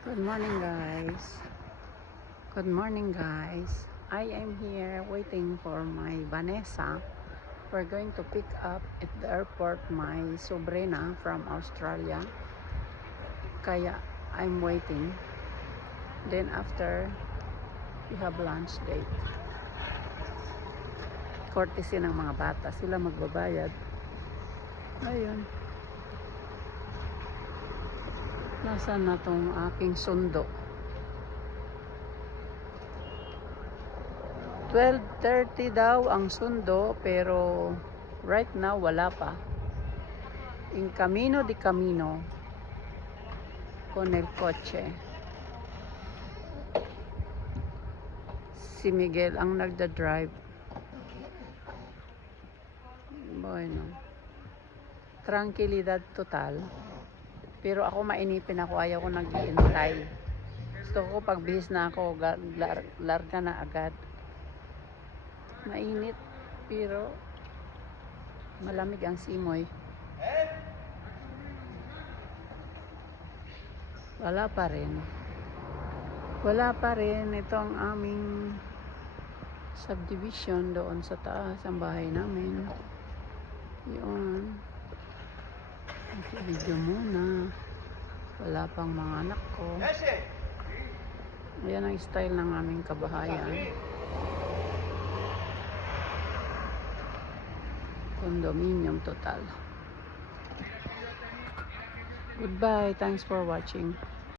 Good morning, guys. Good morning, guys. I am here waiting for my Vanessa. We're going to pick up at the airport my sobrina from Australia. Kaya I'm waiting. Then after, we have lunch date. Courtesy ng mga bata. Sila magbabayad. Ayun. Nasaan na tong aking sundo? 12:30 daw ang sundo, pero right now wala pa. In camino di camino con el coche. Si Miguel ang nagda-drive. Bueno. Tranquilidad total. Pero ako mainipin ako, ayaw ko nag-iintay. Gusto ko pagbihis na ako, larga na agad. Mainit, pero malamig ang simoy. Wala pa rin. Wala pa rin. Ito ang aming subdivision doon sa taas, ang bahay namin. Yun. Video muna. Wala pang mga anak ko. Ayan ang style ng aming kabahayan. Condominium total. Goodbye. Thanks for watching.